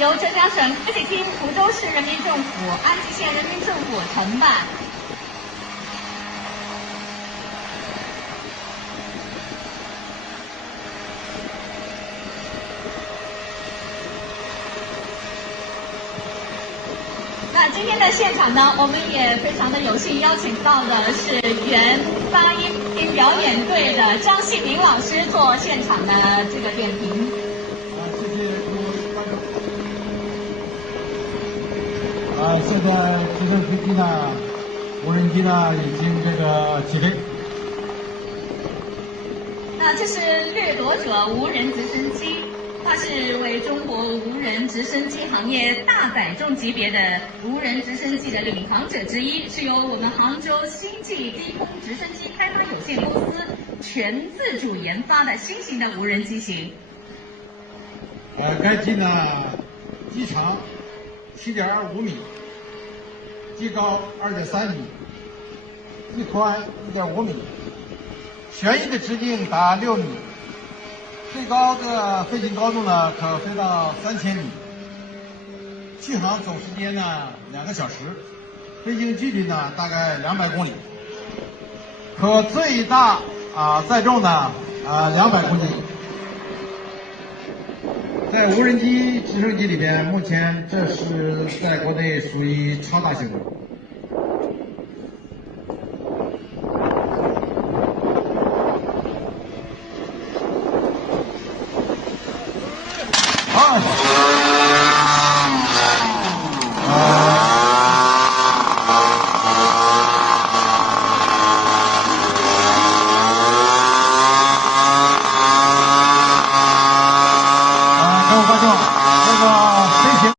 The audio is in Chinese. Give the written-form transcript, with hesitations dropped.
由浙江省科技厅、湖州市人民政府、安吉县人民政府承办。那今天的现场呢，我们也非常的有幸邀请到的是原发音表演队的张信明老师做现场的这个点评。谢谢各位观众。现在直升飞机呢，无人机呢已经这个起飞。那这是掠夺者无人直升机。它是为中国无人直升机行业大载重级别的无人直升机的领航者之一，是由我们杭州星际低空直升机开发有限公司全自主研发的新型的无人机型。该机呢，机长7.25米，机高2.3米，机宽1.5米，旋翼的直径达6米。最高的飞行高度呢，可飞到3000米，续航总时间呢2个小时，飞行距离呢大概200公里，可最大载重呢200公斤。在无人机直升机里边，目前这是在国内属于超大型的。好。